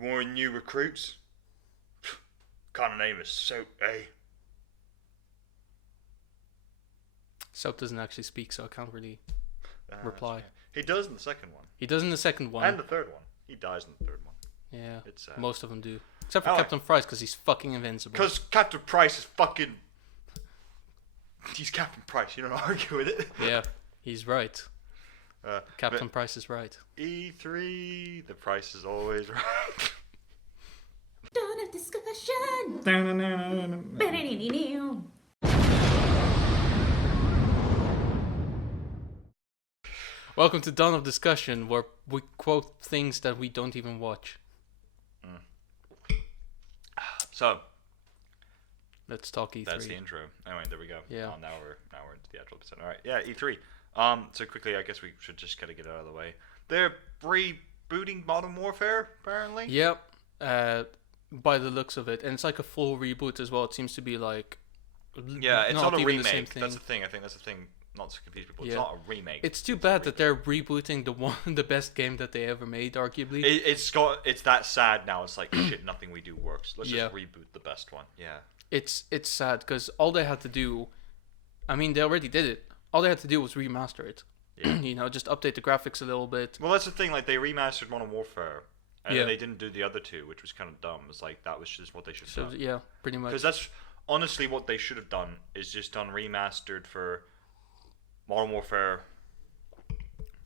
more new recruits? Kind of name is Soap, eh? Soap doesn't actually speak, so I can't really reply. Okay. He does in the second one. He does in the second one. And the third one. He dies in the third one. Yeah, It's most of them do. Except for I like- Captain Price, because he's fucking invincible. Because Captain Price is fucking... He's Captain Price, you don't argue with it. Yeah, he's right. Captain but Price is right. E3, the price is always right. Dawn of discussion. Welcome to Dawn of Discussion, where we quote things that we don't even watch. So, Let's talk E3. that's the intro. Anyway, there we go. Yeah. Now we're into the actual episode. All right. Yeah, E3. So quickly, I guess we should just kind of get it out of the way. They're rebooting Modern Warfare, apparently. Yep. By the looks of it, and it's like a full reboot as well. It seems to be like. Yeah, it's not a even the same remake. thing. That's the thing. I think that's the thing. Not to confuse people. It's Yeah. not a remake. It's too bad that they're rebooting the best game that they ever made, arguably. It's that sad now. It's like shit. Nothing we do works. Let's Yeah. just reboot the best one. Yeah. It's sad because all they had to do, I mean, they already did it. All they had to do was remaster it. Yeah. Just update the graphics a little bit. Well, that's the thing. Like they remastered Modern Warfare, and Yeah. then they didn't do the other two, which was kind of dumb. It's like that was just what they should have So done. yeah, pretty much. Because that's honestly what they should have done is just done remastered for Modern Warfare,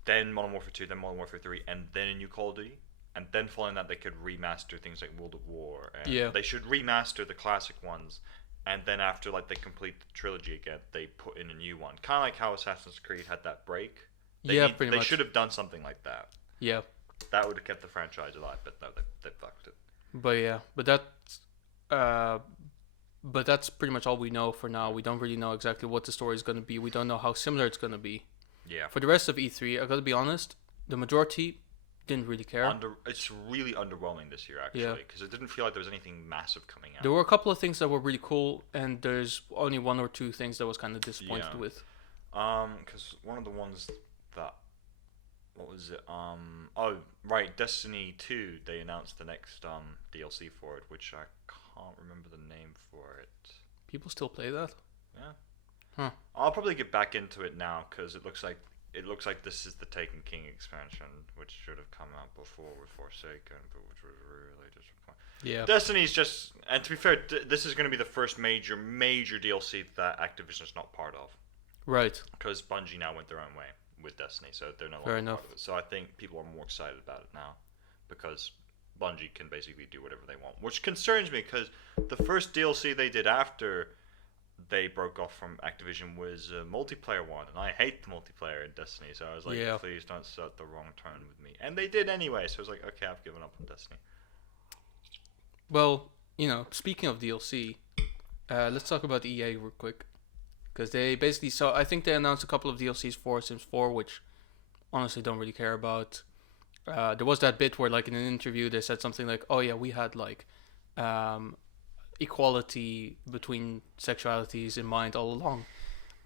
then Modern Warfare 2, then Modern Warfare 3, and then a new Call of Duty. And then following that, they could remaster things like World at War. And Yeah. They should remaster the classic ones, and then after like they complete the trilogy again, they put in a new one. Kind of like how Assassin's Creed had that break. Yeah, pretty They much. should have done something like that. Yeah, That would have kept the franchise alive, but no, they fucked it. but that's pretty much all we know for now. We don't really know exactly what the story is going to be. We don't know how similar it's going to be. Yeah. For the rest of E3, I got to be honest, the majority didn't really care. It's really underwhelming this year, actually, Yeah. because it didn't feel like there was anything massive coming out. There were a couple of things that were really cool, and there's only one or two things that I was kind of disappointed Yeah. with. Because one of the ones that, what was it? Oh, right, Destiny 2. They announced the next DLC for it, which I can't remember the name for it. People still play that? Yeah. Huh. I'll probably get back into it now because it looks like this is the Taken King expansion, which should have come out before with Forsaken, but which was really disappointing. Yeah. Destiny's just, and to be fair, this is going to be the first major DLC that Activision's not part of, Right. because Bungie now went their own way with Destiny, so they're no Fair longer enough. part of it. So I think people are more excited about it now, because Bungie can basically do whatever they want, which concerns me because the first DLC they did after they broke off from Activision was a multiplayer one, and I hate the multiplayer in Destiny, so I was like, Yeah. please don't set the wrong tone with me. And they did anyway, so I was like, okay, I've given up on Destiny. Well, speaking of DLC, let's talk about EA real quick. Because they basically I think they announced a couple of DLCs for Sims 4, which honestly don't really care about. There was that bit where, like, in an interview, they said something like, oh yeah, we had, like, equality between sexualities in mind all along.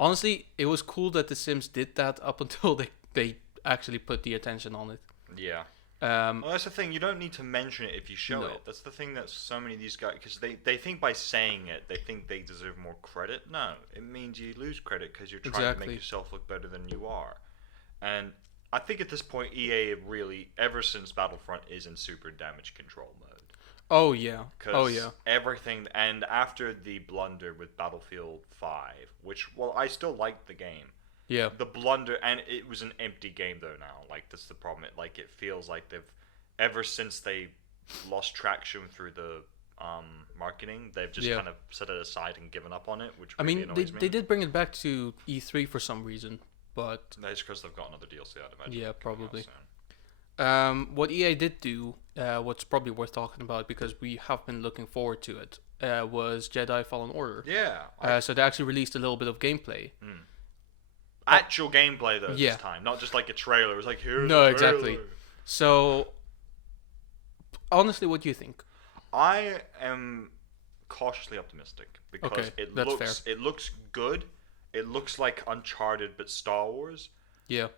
Honestly, it was cool that The Sims did that up until they actually put the attention on it. Yeah. Um, Well, that's the thing. You don't need to mention it if you show No. it. That's the thing that so many of these guys, because they think by saying it, they think they deserve more credit. No, it means you lose credit because you're trying to Exactly. make yourself look better than you are. And I think at this point, EA have really, ever since Battlefront, is in super damage control mode. oh yeah. Cause Oh yeah. everything, and after the blunder with Battlefield 5, which, well, I still liked the game. Yeah. The blunder, and it was an empty game though now. Like, that's the problem. It feels like they've, ever since they lost traction through the marketing, they've just Yeah. kind of set it aside and given up on it, which I really mean, annoys me. they did bring it back to E3 for some reason, but That's because they've got another DLC, I'd imagine. Yeah, coming out probably. soon. what EA did do, what's probably worth talking about because we have been looking forward to it, was Jedi Fallen Order. Yeah. So they actually released a little bit of gameplay. Actual gameplay though Yeah. this time, not just like a trailer. It was like, here's No, a trailer. exactly. So, honestly, what do you think? I am cautiously optimistic because Okay, it that's looks good. It looks like Uncharted but Star Wars. Yeah.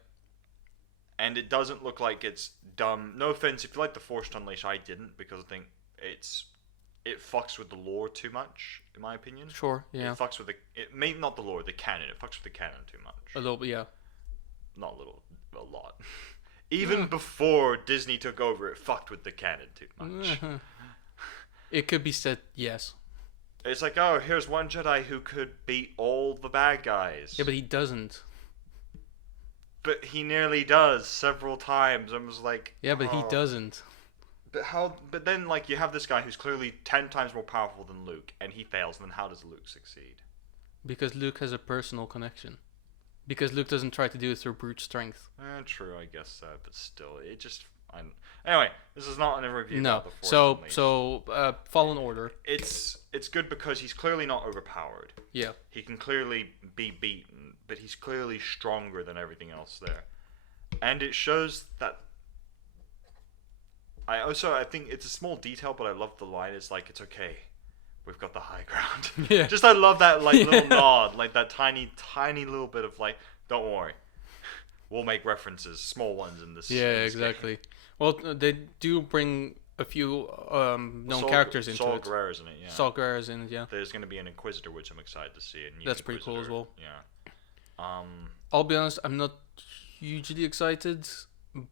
and it doesn't look like it's dumb. No offense, if you like the Force Unleashed, I didn't, because I think it fucks with the lore too much, in my opinion. Sure, yeah. It fucks with maybe not the lore, the canon. It fucks with the canon too much. A little bit, yeah. Not a little, a lot. Even before Disney took over, it fucked with the canon too much. It could be said, yes. It's like, oh, here's one Jedi who could beat all the bad guys. Yeah, but he doesn't. But he nearly does several times. I was like, Yeah, but he oh. doesn't. But how? But then, like, you have this guy who's clearly 10 times more powerful than Luke, and he fails. And then how does Luke succeed? Because Luke has a personal connection. Because Luke doesn't try to do it through brute strength. True, I guess so. But still, it just. Anyway, this is not a review. No. About the Force Unleashed. So Fallen Order. It's good because he's clearly not overpowered. Yeah. He can clearly be beaten, but he's clearly stronger than everything else there. And it shows that. I think it's a small detail, but I love the line. It's like, it's okay, we've got the high ground. Yeah. Just I love that little nod, like that tiny little bit of like, don't worry, we'll make references, small ones in this. Yeah, in this exactly. game. Well, they do bring a few known characters into Saul it. Guerrero's in it, yeah. Saul Guerrero's in it, yeah. There's going to be an Inquisitor, which I'm excited to see. That's pretty cool as well. Yeah. I'll be honest, I'm not hugely excited,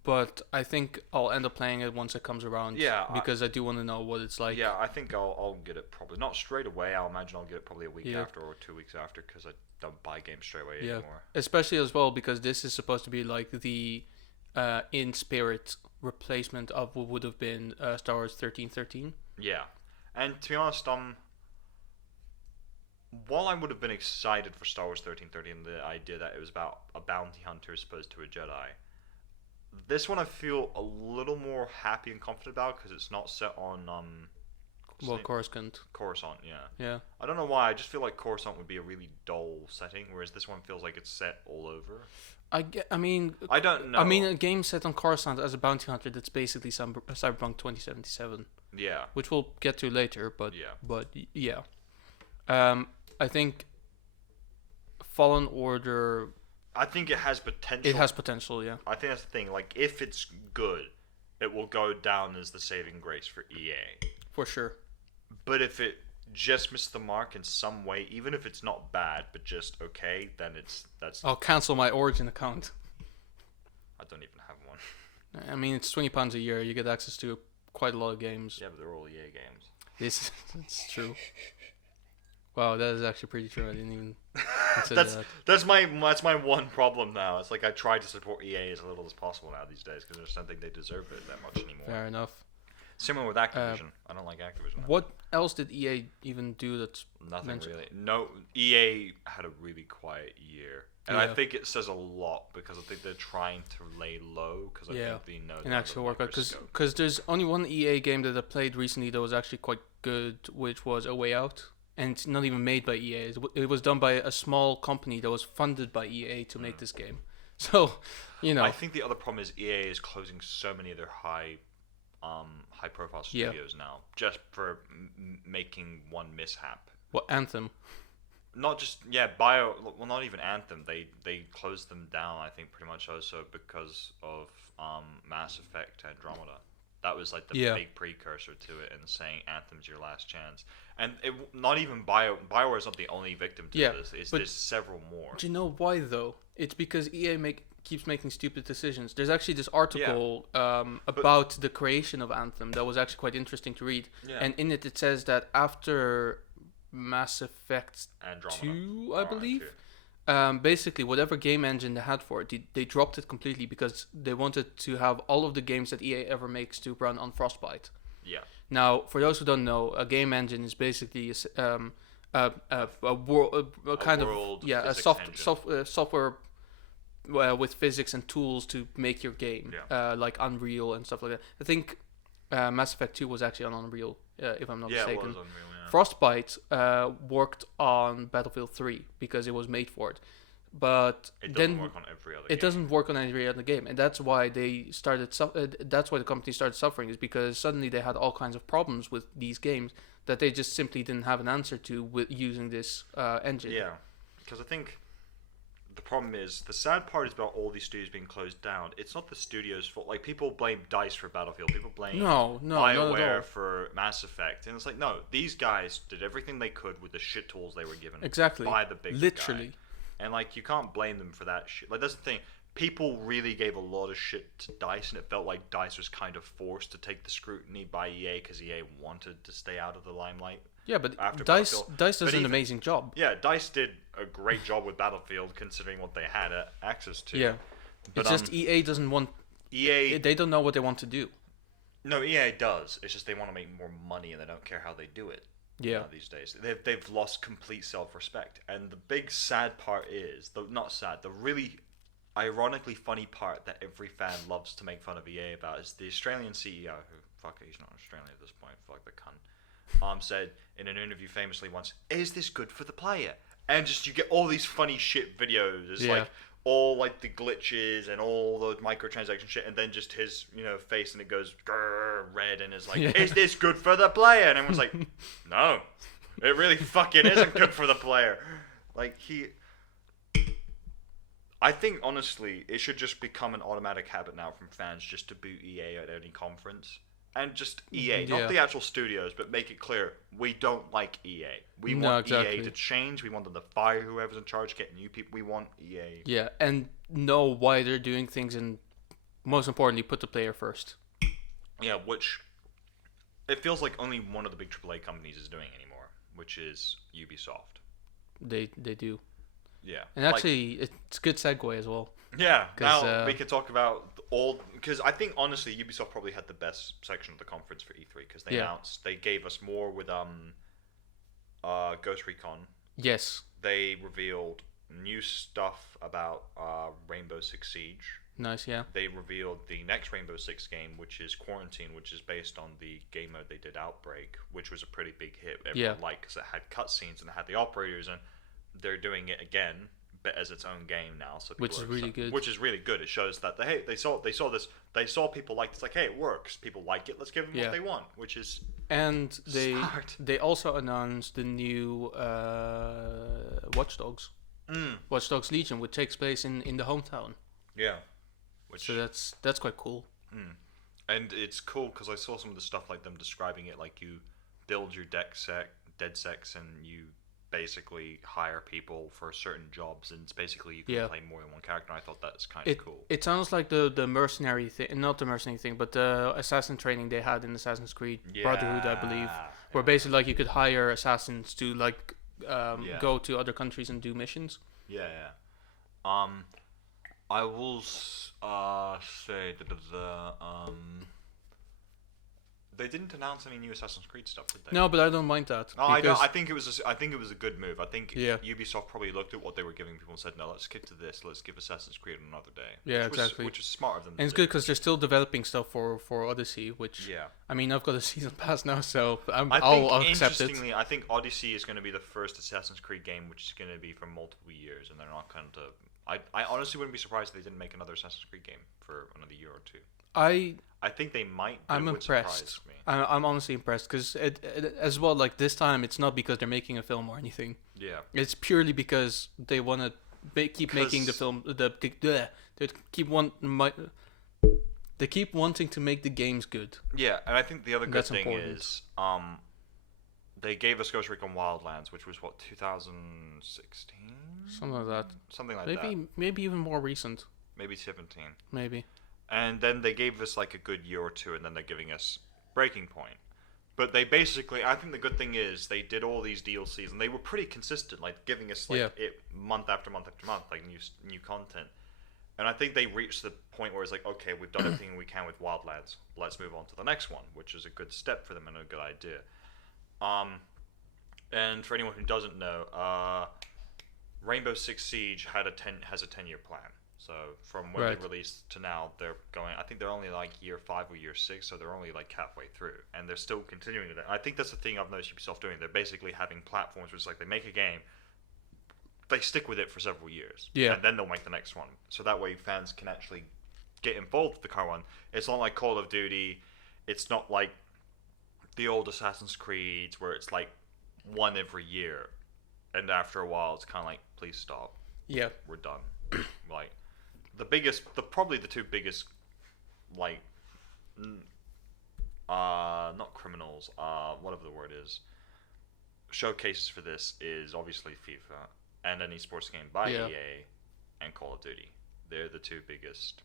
but I think I'll end up playing it once it comes around. Yeah, because I do want to know what it's like. Yeah, I think I'll get it probably not straight away. I'll imagine I'll get it probably a week after or 2 weeks after, because I don't buy games straight away anymore. Especially as well because this is supposed to be like the in spirit replacement of what would have been Star Wars 1313. Yeah, and to be honest, while I would have been excited for Star Wars 1330 and the idea that it was about a bounty hunter as opposed to a Jedi, this one I feel a little more happy and confident about because it's not set on Coruscant. Coruscant, yeah. Yeah. I don't know why. I just feel like Coruscant would be a really dull setting, whereas this one feels like it's set all over. I mean, I don't know. I mean, a game set on Coruscant as a bounty hunter that's basically Cyberpunk 2077. Yeah. Which we'll get to later, but Yeah. But yeah. I think Fallen Order. I think it has potential. It has potential, yeah. I think that's the thing. Like, if it's good, it will go down as the saving grace for EA. For sure. But if it just missed the mark in some way, even if it's not bad, but just okay, then that's. I'll cancel my Origin account. I don't even have one. I mean, it's £20 a year. You get access to quite a lot of games. Yeah, but they're all EA games. It's true. Wow, that is actually pretty true. I didn't even consider that. That's my one problem now. It's like I try to support EA as little as possible now these days because I just don't think they deserve it that much anymore. Fair enough. Similar with Activision. I don't like Activision. What else did EA even do that's Nothing mentioned? really. No, EA had a really quiet year. And I think it says a lot because I think they're trying to lay low because I think they know in actual workout because there's only one EA game that I played recently that was actually quite good, which was A Way Out. And it's not even made by EA. It was done by a small company that was funded by EA to make this game. So, you know. I think the other problem is EA is closing so many of their high-profile studios now, just for making one mishap. What, Anthem? Not just not even Anthem. They closed them down. I think pretty much also because of Mass Effect Andromeda. That was like the big precursor to it, and saying Anthem's your last chance. And not even BioWare is not the only victim to this. There's several more. Do you know why though? It's because EA keeps making stupid decisions. There's actually this article about the creation of Anthem that was actually quite interesting to read. Yeah. And in it says that after Mass Effect Andromeda. 2, I believe. Basically, whatever game engine they had for it, they dropped it completely because they wanted to have all of the games that EA ever makes to run on Frostbite. Yeah. Now, for those who don't know, a game engine is basically a software with physics and tools to make your game, like Unreal and stuff like that. I think Mass Effect 2 was actually on Unreal, if I'm not mistaken. Yeah, it was Unreal. Frostbite worked on Battlefield 3 because it was made for it, but it doesn't work on every other game. It doesn't work on every other game, and that's why they started. That's why the company started suffering, is because suddenly they had all kinds of problems with these games that they just simply didn't have an answer to with using this engine. Yeah, because I think the problem is the sad part is about all these studios being closed down. It's not the studio's fault. Like people blame DICE for Battlefield. People blame No, not at BioWare all. for Mass Effect, and it's like no, these guys did everything they could with the shit tools they were given Exactly. by the big Literally. guy. And like you can't blame them for that shit. Like that's the thing. People really gave a lot of shit to DICE, and it felt like DICE was kind of forced to take the scrutiny by EA because EA wanted to stay out of the limelight. Yeah, but After Dice Battlefield. Dice does But an even- amazing job. Yeah, DICE did a great job with Battlefield considering what they had access to. Yeah. But, It's just EA doesn't want. EA. They don't know what they want to do. No, EA does. It's just they want to make more money and they don't care how they do it. Yeah. These days, they've lost complete self-respect, and the big sad part is not sad. The really ironically funny part that every fan loves to make fun of EA about is the Australian CEO, who fuck it, he's not Australian at this point, fuck the cunt, said in an interview famously once, "Is this good for the player?" And just you get all these funny shit videos. It's Yeah. like all like the glitches and all the microtransaction shit, and then just his face, and it goes grrr, red, and is like, Yeah. "Is this good for the player?" And everyone's like, "No, it really fucking isn't good for the player." Like I think honestly, it should just become an automatic habit now from fans just to boo EA at any conference. And just EA, Yeah. not the actual studios, but make it clear we don't like EA. We No, want exactly. EA to change. We want them to fire whoever's in charge, get new people. We want EA. Yeah, and know why they're doing things, and most importantly, put the player first. Yeah, which it feels like only one of the big AAA companies is doing anymore, which is Ubisoft. They do. Yeah, And like- actually, it's a good segue as well. yeah. 'cause, Now we could talk about all because I think honestly, Ubisoft probably had the best section of the conference for E3 because they Yeah. announced they gave us more with Ghost Recon. Yes, They revealed new stuff about Rainbow Six Siege. nice. Yeah, They revealed the next Rainbow Six game, which is Quarantine, which is based on the game mode they did Outbreak, which was a pretty big hit. Everyone Yeah. liked because it had cutscenes and it had the operators, and they're doing it again, but as its own game now. So people Which is are really excited- good. Which is really good. It shows that they saw this. They saw people like it's like, hey, it works. People like it. Let's give them Yeah. what they want, which is and smart. they also announced the new Watch Dogs, Watch Dogs Legion, which takes place in the hometown. Yeah. Which So that's quite cool. And it's cool because I saw some of the stuff like them describing it like you build your dead sex, and you basically hire people for certain jobs, and it's basically you can Yeah. play more than one character. And I thought that's kind It of cool. it sounds like the mercenary thing, not the mercenary thing, but the assassin training they had in Assassin's Creed Brotherhood, I believe, where basically like you could hire assassins to like Yeah. go to other countries and do missions. Yeah. I will say that they didn't announce any new Assassin's Creed stuff, did they? No, but I don't mind that. No, I don't. because- I think it was. I think it was a good move. I think Yeah. Ubisoft probably looked at what they were giving people and said, "No, let's skip to this. Let's give Assassin's Creed another day." Yeah, which exactly. which is smart of them. And it's to good do. because they're still developing stuff for Odyssey, which Yeah. I mean I've got a season pass now, so I think I'll accept it. interestingly, I think Odyssey is going to be the first Assassin's Creed game, which is going to be for multiple years, and they're not going to. I honestly wouldn't be surprised if they didn't make another Assassin's Creed game for another year or two. I think they might. But I'm it would impressed. surprise me. I'm honestly impressed because it as well. Like this time, it's not because they're making a film or anything. Yeah. It's purely because they want to keep making the 'Cause- film. They keep wanting to make the games good. Yeah, and I think the other good That's thing important. is, they gave us Ghost Recon Wildlands, which was what 2016, Something like that. something like that, Maybe even more recent. maybe 17. Maybe. And then they gave us like a good year or two, and then they're giving us Breaking Point. But they basically, I think the good thing is they did all these DLCs, and they were pretty consistent, like giving us like Yeah. it month after month after month, like new content. And I think they reached the point where it's like, okay, we've done everything we can with Wildlands. Let's move on to the next one, which is a good step for them and a good idea. And for anyone who doesn't know, Rainbow Six Siege has a 10-year plan. So from when Right. they released to now, they're going. I think they're only like year 5 or year 6, so they're only like halfway through, and they're still continuing it. I think that's the thing I've noticed Ubisoft doing. They're basically having platforms where it's like they make a game, they stick with it for several years, Yeah. and then they'll make the next one. So that way fans can actually get involved with the current one. It's not like Call of Duty. It's not like the old Assassin's Creeds where it's like one every year, and after a while it's kind of like, please stop. Yeah. we're done. Like probably the two biggest, like, not criminals, whatever the word is, showcases for this is obviously FIFA and an esports game by Yeah. EA and Call of Duty. They're the two biggest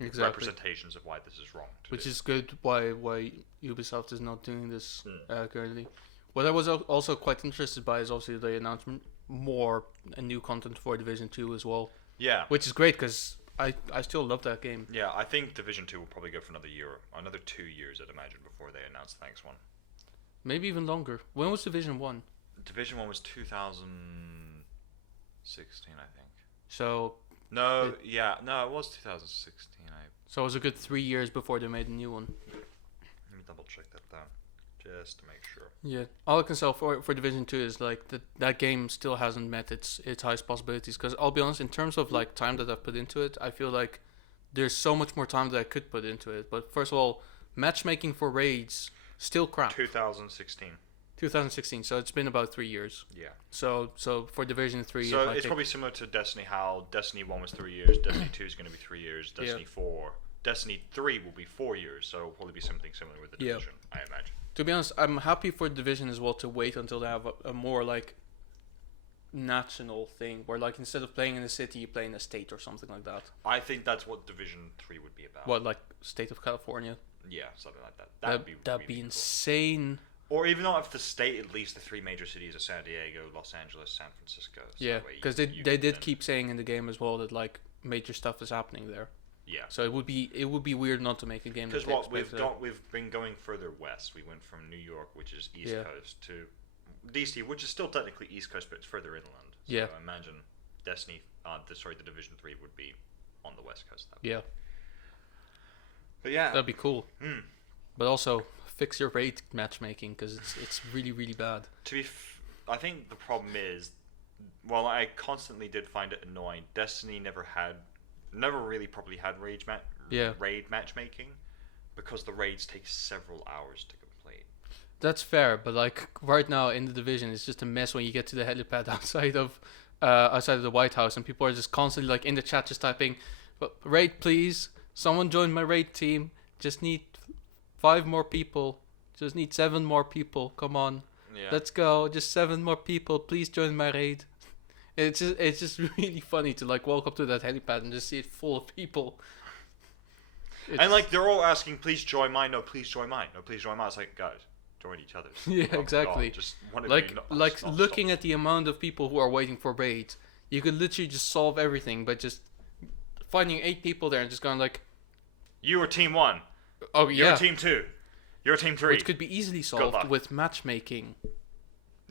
Exactly. representations of why this is wrong. Which is good. Why Ubisoft is not doing this Hmm. currently. What I was also quite interested by is obviously the announcement more and new content for Division 2 as well, Yeah. which is great because I still love that game. Yeah, I think Division 2 will probably go for another 2 years, I'd imagine, before they announce the next one. Maybe even longer. When was Division 1? Division 1 was 2016, I think. So No, It- no, it was 2016. it was a good 3 years before they made a new one. Let me double check that down, just to make sure. Yeah. All I can say for Division 2 is like that game still hasn't met its highest possibilities. Because I'll be honest, in terms of like time that I've put into it, I feel like there's so much more time that I could put into it. But first of all, matchmaking for raids still crap. 2016. 2016. So it's been about 3 years. Yeah. So for Division 3, So it might it's take- probably similar to Destiny, how Destiny 1 was 3 years, Destiny 2 is going to be 3 years, Destiny 4. Destiny 3 will be 4 years, so it'll probably be something similar with the Yeah. Division, I imagine. To be honest, I'm happy for Division as well to wait until they have a more like national thing where like instead of playing in a city you play in a state or something like that. I think that's what Division 3 would be about. What, like state of California? Yeah, something like that. That'd be be really cool. insane. Or even not if the state, at least the 3 major cities of San Diego, Los Angeles, San Francisco. So Yeah, that way because you they can did then- keep saying in the game as well that like major stuff is happening there. Yeah. So it would be weird not to make a game. Because that takes what we've place there. we've been going further west. We went from New York, which is East Yeah. Coast, to DC, which is still technically East Coast, but it's further inland. So Yeah. I imagine Destiny, the Division 3 would be on the west coast. Yeah, But yeah, that'd be cool. Hmm. But also fix your raid matchmaking because it's really bad. I think the problem is, well, I constantly did find it annoying. Destiny never really properly had raid matchmaking, because the raids take several hours to complete. That's fair, but like right now in the Division, it's just a mess when you get to the helipad outside of the White House, and people are just constantly like in the chat just typing, "Raid, please! Someone join my raid team. Just need 5 more people. Just need 7 more people. Come on, Yeah. let's go. Just 7 more people. Please join my raid." It's just really funny to like walk up to that helipad and just see it full of people. And like they're all asking, "Please join mine." No, please join mine. No, please join mine. It's like, guys, join each other's. Yeah, Oh my exactly. God, just one of like you not- like stop, looking stop. at the amount of people who are waiting for raids, you could literally just solve everything by just finding 8 people there and just going like, You are team 1. oh You're yeah, team 2. You're team 3. which could be easily luck. solved with matchmaking.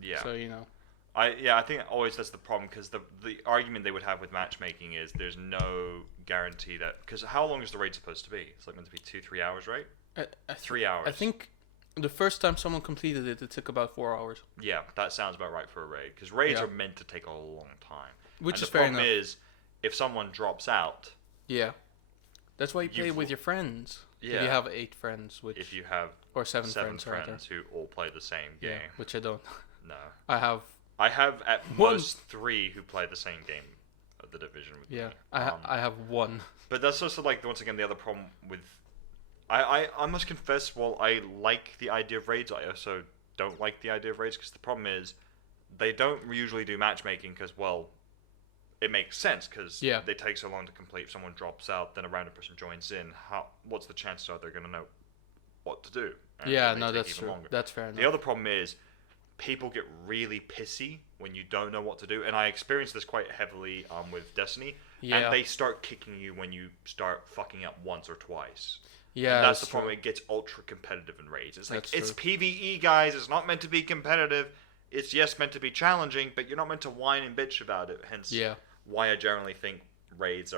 Yeah. So you know, I think always that's the problem, because the argument they would have with matchmaking is there's no guarantee that, because how long is the raid supposed to be? It's like meant to be 2-3 hours, right? I 3 hours. I think the first time someone completed it, it took about 4 hours, Yeah, that sounds about right for a raid, because raids Yeah. are meant to take a long time. which And is the fair problem enough. is, if someone drops out, Yeah, that's why you play You've- with your friends. If Yeah. you have 8 friends, which if you have or 7 7 friends, rather. friends who all play the same game, Yeah, which I don't. no. I have. I have at One. most 3 who play the same game of the Division with Yeah, me. I have 1. But that's also like, once again, the other problem with. I must confess, while I like the idea of raids, I also don't like the idea of raids, because the problem is they don't usually do matchmaking, because, well, it makes sense, because Yeah. they take so long to complete. If someone drops out, then a random person joins in. What's the chances are they're going to know what to do? And Yeah, they no, take that's even true. longer. That's fair enough. The other problem is people get really pissy when you don't know what to do, and I experienced this quite heavily with Destiny. Yeah. And they start kicking you when you start fucking up once or twice. Yeah, And that's the true. problem. It gets ultra competitive in raids. It's like, That's it's true. PvE, guys. It's not meant to be competitive. It's meant to be challenging, but you're not meant to whine and bitch about it. Hence, Yeah, why I generally think raids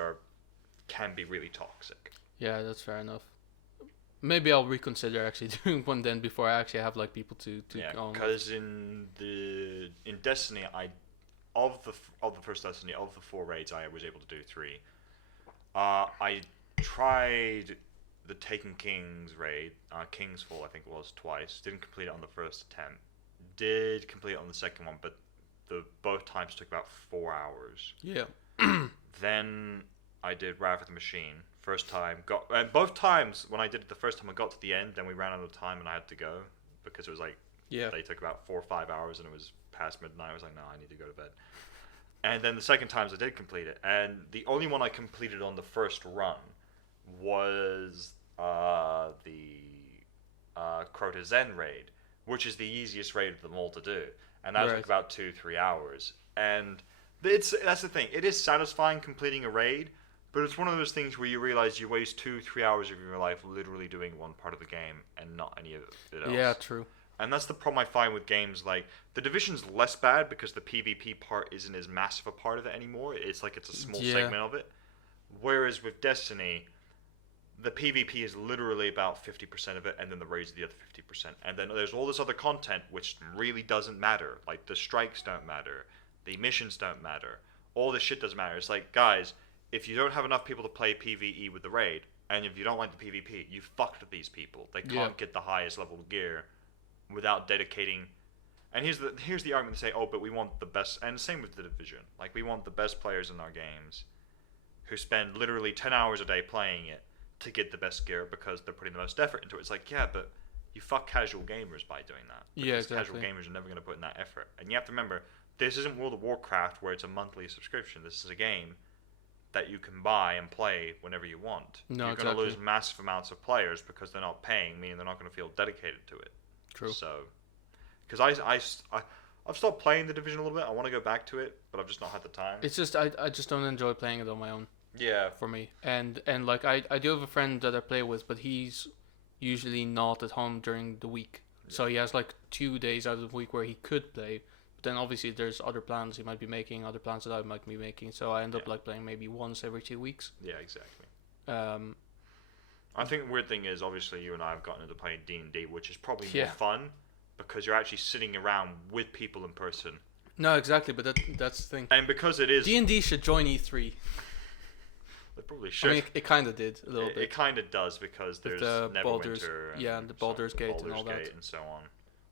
can be really toxic. yeah, that's fair enough. Maybe I'll reconsider actually doing one then before I actually have like people to Yeah, go on. because in Destiny, of the first Destiny, of the 4 raids, I was able to do 3. I tried the Taken Kings raid, King's Fall, I think it was, twice. Didn't complete it on the first attempt. Did complete it on the second one, but both times took about 4 hours. Yeah. Then I did Wrath of the Machine. First time and both times when I did it the first time I got to the end, then we ran out of time and I had to go because it was like Yeah. they took about 4 or 5 hours and it was past midnight. I was like, no, I need to go to bed. And then the second times I did complete it, and the only one I completed on the first run was the Crota Zen raid, which is the easiest raid of them all to do, and that Right. took about 2-3 hours. And that's the thing. It is satisfying completing a raid, but it's one of those things where you realize you waste 2-3 hours of your life literally doing one part of the game and not any of it else. Yeah, true. And that's the problem I find with games like The Division's less bad because the PvP part isn't as massive a part of it anymore. It's like it's a small Yeah. segment of it. Whereas with Destiny, the PvP is literally about 50% of it, and then the raids are the other 50%. And then there's all this other content which really doesn't matter. Like the strikes don't matter, the missions don't matter, all this shit doesn't matter. It's like, guys, if you don't have enough people to play PvE with the raid, and if you don't like the PvP, you fucked these people. They can't Yeah. get the highest level of gear without dedicating. And here's the argument to say, oh, but we want the best, and same with the Division. Like, we want the best players in our games who spend literally 10 hours a day playing it to get the best gear because they're putting the most effort into it. It's like, yeah, but you fuck casual gamers by doing that. Yeah, Because exactly. casual gamers are never going to put in that effort. And you have to remember, this isn't World of Warcraft where it's a monthly subscription. This is a game that you can buy and play whenever you want. No, You're going to exactly. lose massive amounts of players because they're not paying, meaning they're not going to feel dedicated to it. True. So, because I've stopped playing the Division a little bit. I want to go back to it, but I've just not had the time. It's just I just don't enjoy playing it on my own Yeah, for me. And like I do have a friend that I play with, but he's usually not at home during the week. So he has like 2 days out of the week where he could play. But then obviously there's other plans he might be making, other plans that I might be making. So I end up Yeah. like playing maybe once every 2 weeks. yeah, exactly. Um, I think the weird thing is, obviously, you and I have gotten into playing D&D, which is probably Yeah. more fun because you're actually sitting around with people in person, no, exactly. But that's the thing. and because it is, D&D should join E3. they probably should. I mean, it kind of did a little it bit. kind of does because With there's the Neverwinter Baldur's- and yeah, the Baldur's Gate and Baldur's all that. Gate and so on,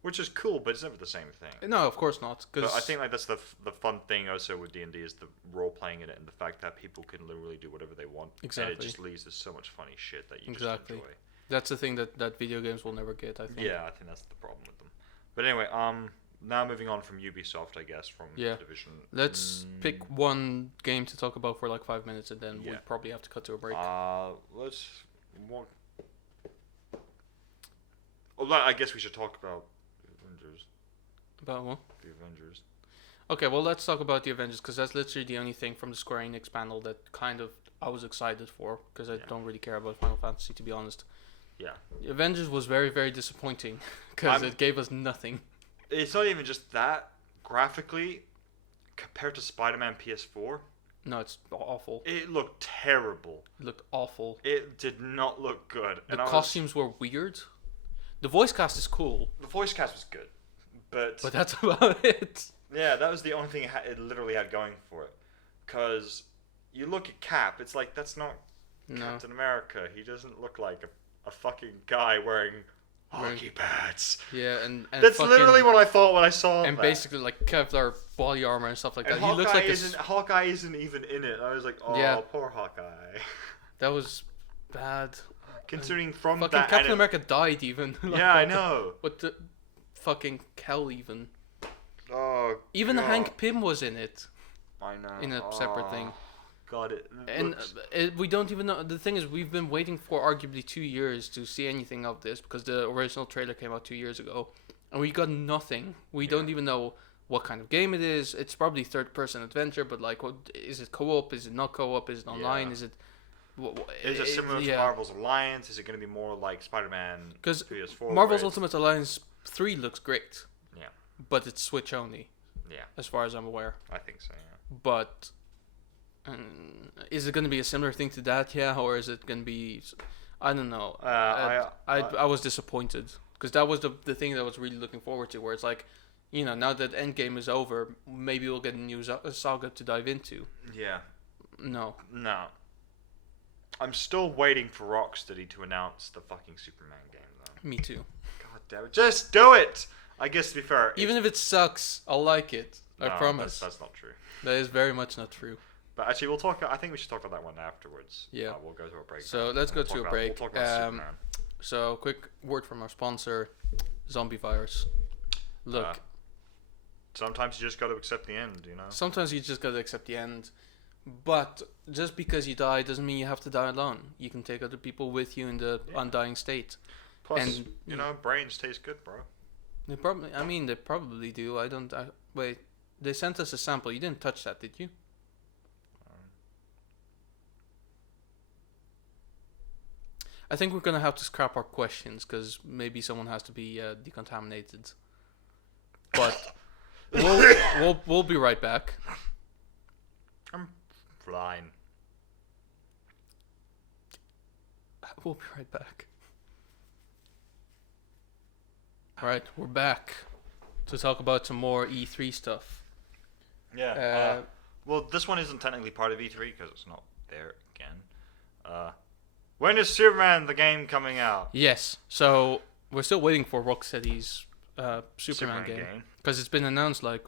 which is cool, but it's never the same thing. No, of course not. But Because I think like that's the fun thing also with D&D is the role playing in it and the fact that people can literally do whatever they want. And Exactly. it just leads to so much funny shit that you Exactly. just enjoy. that's the thing that video games will never get. I think. Yeah, I think that's the problem with them. But anyway, now moving on from Ubisoft, I guess, from Yeah. Division. Let's pick one game to talk about for like 5 minutes, and then we Yeah. probably have to cut to a break. Let's. What? Well, I guess we should talk about the Avengers. About what? The Avengers. Okay, well let's talk about the Avengers because that's literally the only thing from the Square Enix panel that kind of I was excited for because I Yeah. don't really care about Final Fantasy to be honest. Yeah. The Avengers was very very disappointing because I'm- it gave us nothing. It's not even just that. Graphically, compared to Spider-Man PS4, No, it's awful. it looked terrible. It looked awful. It did not look good. The costumes were weird. The voice cast is cool, The voice cast was good, but but that's about it. yeah, that was the only thing it literally had going for it. Because you look at Cap, it's like that's not No. Captain America. He doesn't look like a fucking guy wearing Wearing- hockey pads. Yeah, and That's fucking, literally what I thought when I saw and that. basically like Kevlar body armor and stuff like And that. He looks like a Hawkeye isn't even in it. I was like, oh, Yeah. poor Hawkeye. that was bad. Considering from Fucking that, Captain America died even. Like, yeah, I what the- know. What the fucking hell even? Oh, Even God. Hank Pym was in it I know. in a separate thing. God, it And looks- we don't even know. The thing is, we've been waiting for arguably 2 years to see anything of this because the original trailer came out 2 years ago, and we got nothing. We don't even know what kind of game it is. It's probably third-person adventure, but like, what is it? Co-op? Is it not co-op? Is it online? Yeah. Is it? Is it similar to yeah. Marvel's Alliance? Is it going to be more like Spider-Man 'Cause PS4? Marvel's where it's- Ultimate Alliance 3 looks great. Yeah. But it's Switch only, Yeah, as far as I'm aware. I think so. Yeah. But is it going to be a similar thing to that? Yeah, or is it going to be? I don't know. I was disappointed because that was the thing that I was really looking forward to. Where it's like, you know, now that Endgame is over, maybe we'll get a new saga to dive into. Yeah. No. No. I'm still waiting for Rocksteady to announce the fucking Superman game, though. Me too. God damn it. Just do it! I guess to be fair, Even if it sucks, I'll like it. I No, promise. That's not true. That is very much not true. But actually, we'll talk. I think we should talk about that one afterwards. Yeah. We'll go to a break. So now, let's and go we'll to talk a about- break. We'll talk about Superman. So, quick word from our sponsor, Zombie Virus. Look, Sometimes you just got to accept the end, you know. sometimes you just gotta accept the end. But just because you die doesn't mean you have to die alone. You can take other people with you in the Yeah. undying state. Plus, and- you know, brains taste good, bro. They probably do. Wait, they sent us a sample. You didn't touch that, did you? I think we're gonna have to scrap our questions because maybe someone has to be decontaminated. But we'll be right back. I'm flying. We'll be right back. Alright, we're back to talk about some more E3 stuff. Yeah. Well, this one isn't technically part of E3 because it's not there again. When is Superman the game coming out? Yes, so we're still waiting for Rocksteady's Superman game because it's been announced like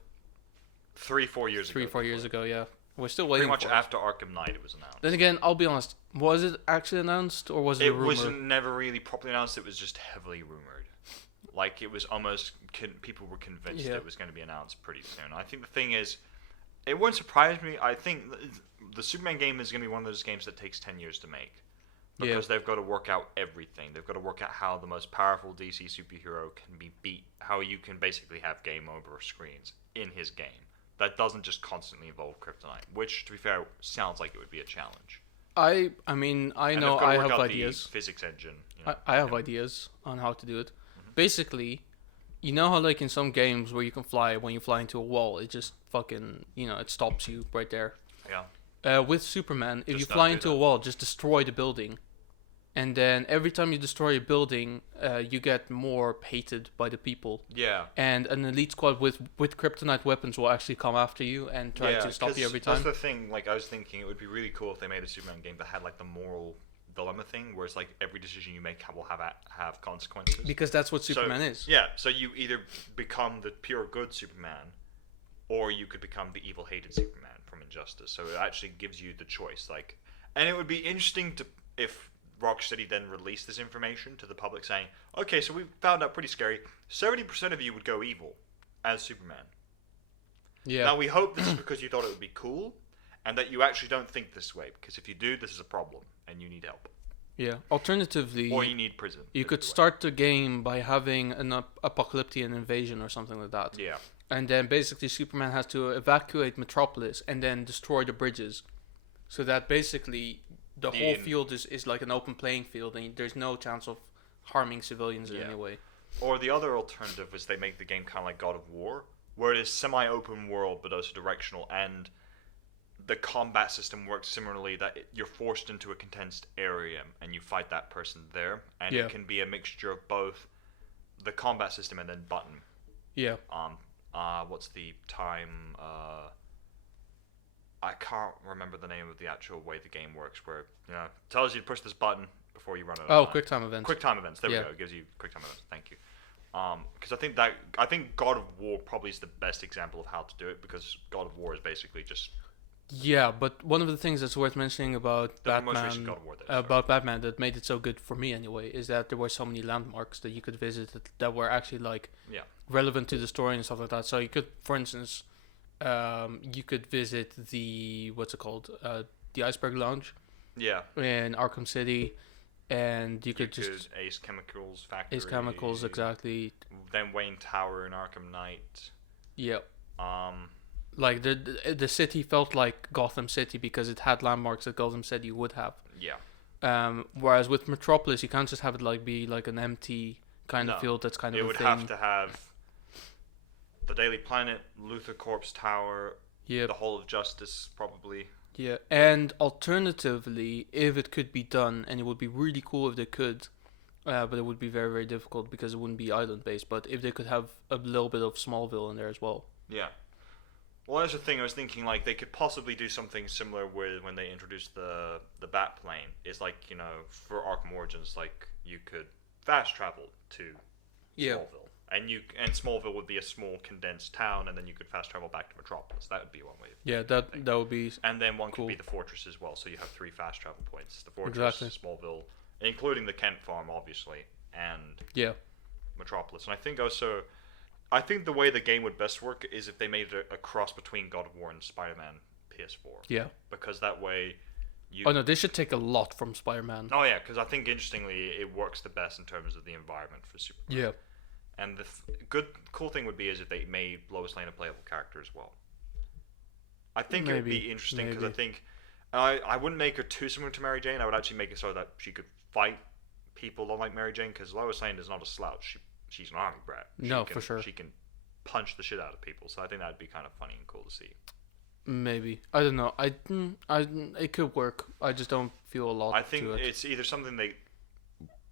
3-4 years ago. 3-4 years ago. Yeah, we're still Pretty waiting. much for it. after Arkham Knight, it was announced. Then again, I'll be honest. Was it actually announced or was it a It rumor? was never really properly announced. It was just heavily rumored. Like it was almost people were convinced Yeah. it was going to be announced pretty soon. I think the thing is, it wouldn't surprise me. I think the Superman game is going to be one of those games that takes 10 years to make. Because they've got to work out everything. They've got to work out how the most powerful DC superhero can be beat. How you can basically have game over screens in his game. That doesn't just constantly involve Kryptonite. Which, to be fair, sounds like it would be a challenge. I mean, I And know they've got to I work have out ideas. the physics engine. You know. I have ideas on how to do it. Basically, you know how like in some games where you can fly, when you fly into a wall, it just fucking, it stops you right there. Yeah. With Superman, if Just you don't fly do into that. a wall, just destroy the building. And then every time you destroy a building, you get more hated by the people. Yeah. And an elite squad with kryptonite weapons will actually come after you and try to stop you 'cause every time. That's the thing. Like I was thinking, it would be really cool if they made a Superman game that had like the moral dilemma thing, where it's like every decision you make will have consequences. Because that's what Superman is. Yeah. So you either become the pure good Superman, or you could become the evil hated Superman from Injustice. So it actually gives you the choice. Like, and it would be interesting to if Rocksteady then released this information to the public, saying, "Okay, so we found out pretty scary. 70% of you would go evil as Superman." Yeah. Now we hope this is because you thought it would be cool, and that you actually don't think this way. Because if you do, this is a problem, and you need help, Yeah. Alternatively, or you need prison. you could start the game by having an apocalyptic invasion or something like that. Yeah. And then basically Superman has to evacuate Metropolis and then destroy the bridges. So that basically the whole field is like an open playing field and there's no chance of harming civilians in any way. Or the other alternative is they make the game kind of like God of War, where it is semi-open world but also directional, and the combat system works similarly, that you're forced into a condensed area and you fight that person there, and Yeah. it can be a mixture of both the combat system and then button. Yeah. What's the time? I can't remember the name of the actual way the game works, where it tells you to push this button before you run out of Oh, time. QuickTime events. QuickTime events. There Yeah. we go. It gives you QuickTime events. Thank you. Because I think God of War probably is the best example of how to do it, because God of War is basically just Yeah, but one of the things that's worth mentioning about the most recent Batman, God of War. There, about Batman that made it so good for me anyway, is that there were so many landmarks that you could visit that were actually like Yeah. relevant to the story and stuff like that. So you could, for instance, you could visit the what's it called, the Iceberg Lounge Yeah. in Arkham City, and you could just Ace Chemicals Factory. Ace Chemicals, exactly. Then Wayne Tower in Arkham Knight. Yeah. Um, Like the city felt like Gotham City because it had landmarks that Gotham City would have. yeah. Whereas with Metropolis, you can't just have it like be like an empty kind No. of field that's kind of It a would thing. have to have the Daily Planet, Luthor Corp's Tower, Yeah, the Hall of Justice, probably. yeah. And alternatively, if it could be done, and it would be really cool if they could, but it would be very, very difficult because it wouldn't be island based. But if they could have a little bit of Smallville in there as well. Yeah. Well, that's the thing. I was thinking, like, they could possibly do something similar with when they introduced the Batplane. It's like, for Arkham Origins, like, you could fast travel to Yeah. Smallville. And Smallville would be a small condensed town, and then you could fast travel back to Metropolis. That would be one way. Yeah, that would be. And then one cool. could be the fortress as well. So you have 3 fast travel points: the fortress, Exactly. Smallville, including the Kent farm, obviously, and Yeah. Metropolis. And I think also, I think the way the game would best work is if they made a cross between God of War and Spider-Man PS4, Yeah. because that way you. Oh no, they should take a lot from Spider-Man. Oh yeah, because I think interestingly it works the best in terms of the environment for Superman. Yeah. And the cool thing would be is if they made Lois Lane a playable character as well. I think it would Maybe, be interesting because I maybe. think I wouldn't make her too similar to Mary Jane. I would actually make it so that she could fight people unlike Mary Jane, because Lois Lane is not a slouch. She's an army brat. No, for sure. She can punch the shit out of people. So I think that'd be kind of funny and cool to see. Maybe. I don't know. It could work. I just don't feel a lot I think to it. it's either something they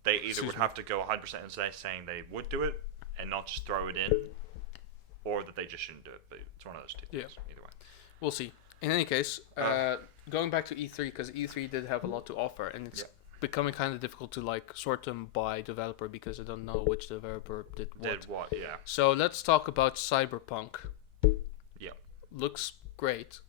either Excuse would me. have to go 100% and saying they would do it and not just throw it in, or that they just shouldn't do it. But it's one of those two things. Either way. We'll see. In any case, going back to E3, because E3 did have a lot to offer, and it's becoming kind of difficult to like sort them by developer because I don't know which developer did what. Did what? Yeah. So let's talk about Cyberpunk. Yeah. Looks great.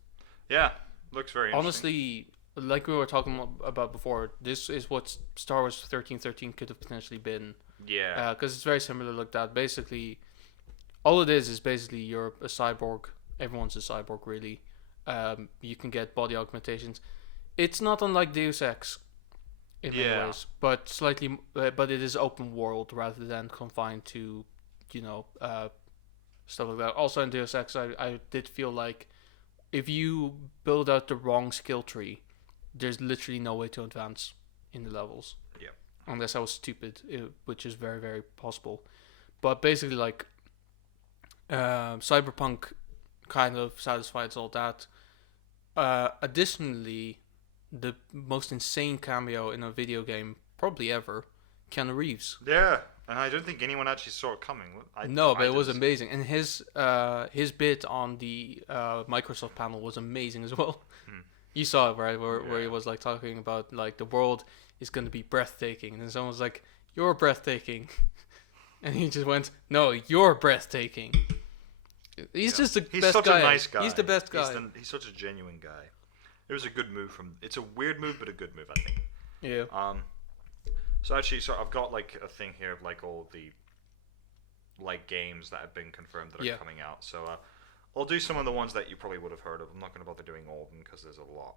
Yeah. Looks very interesting. Honestly, like we were talking about before, this is what Star Wars 1313 could have potentially been. Yeah. Because it's very similar like that. Basically, all it is basically you're a cyborg. Everyone's a cyborg, really. You can get body augmentations. It's not unlike Deus Ex in many ways, but slightly. But it is open world rather than confined to, stuff like that. Also in Deus Ex, I did feel like if you build out the wrong skill tree, there's literally no way to advance in the levels. Yeah. Unless I was stupid, which is very, very possible. But basically, like, Cyberpunk kind of satisfies all that. Additionally, the most insane cameo in a video game probably ever, Keanu Reeves. Yeah. And I don't think anyone actually saw it coming. But it was amazing, and his bit on the Microsoft panel was amazing as well. You saw it, right? Where he was like talking about like the world is going to be breathtaking, and then someone was like, "You're breathtaking," and he just went, "No, you're breathtaking." He's just the He's best such guy. a nice guy. He's the best guy. He's such a genuine guy. It was a good move from. It's a weird move, but a good move, I think. Yeah. So actually, I've got like a thing here of like all the like games that have been confirmed that are coming out. So I'll do some of the ones that you probably would have heard of. I'm not going to bother doing all of them because there's a lot.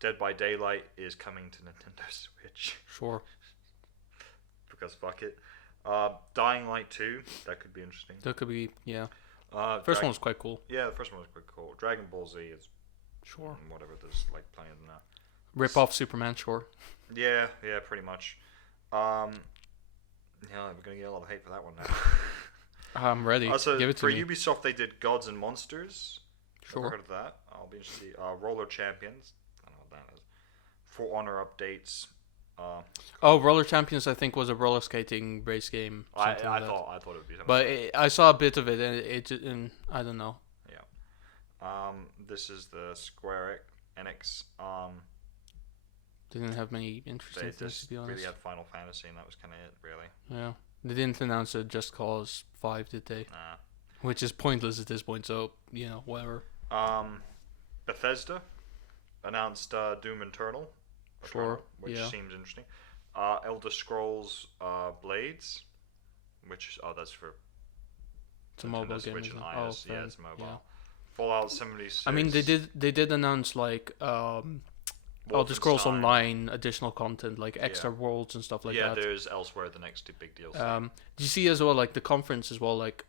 Dead by Daylight is coming to Nintendo Switch. Sure. Because fuck it. Dying Light 2, that could be interesting. That could be, yeah. First one was quite cool. Yeah, the first one was quite cool. Dragon Ball Z is Sure. whatever. There's like plenty of them now. Rip off Superman, sure. Yeah, pretty much. Yeah, we're gonna get a lot of hate for that one now. I'm ready. Also, Give it to for me. Ubisoft, they did Gods and Monsters. Sure. Never heard of that. I'll be interested to see. Roller Champions. I don't know what that is. For Honor updates. Roller Champions, I think, was a roller skating race game. I something like that. thought it would be something. But I saw a bit of it, and I don't know. Yeah. This is the Square Enix. Didn't have many interesting They things, just to be honest. really had Final Fantasy, and that was kind of it, really. Yeah. They didn't announce a Just Cause 5, did they? Nah. Which is pointless at this point, so, whatever. Bethesda announced Doom Eternal. Sure, Which yeah. seems interesting. Elder Scrolls Blades, which that's for It's a mobile Nintendo game. Switch Isn't and it? iOS. Yeah, it's mobile. Yeah. Fallout 76. I mean, they did announce like Elder Scrolls Wolfenstein. Online additional content, like extra worlds and stuff like yeah, that. there's Elsewhere, the next two big deals. Do you see as well, like the conference as well, like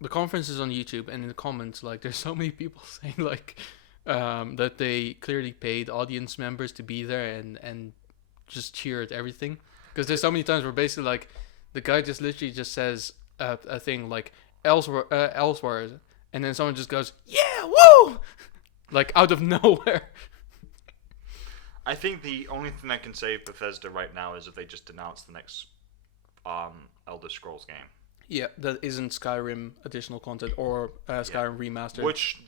the conference is on YouTube, and in the comments, like there's so many people saying like that they clearly paid audience members to be there and just cheer at everything, because there's so many times where basically like the guy just literally just says a thing like elsewhere, and then someone just goes, yeah, woo, like out of nowhere. I think the only thing that can save Bethesda right now is if they just announce the next Elder Scrolls game. Yeah, that isn't Skyrim additional content or Skyrim remastered. Which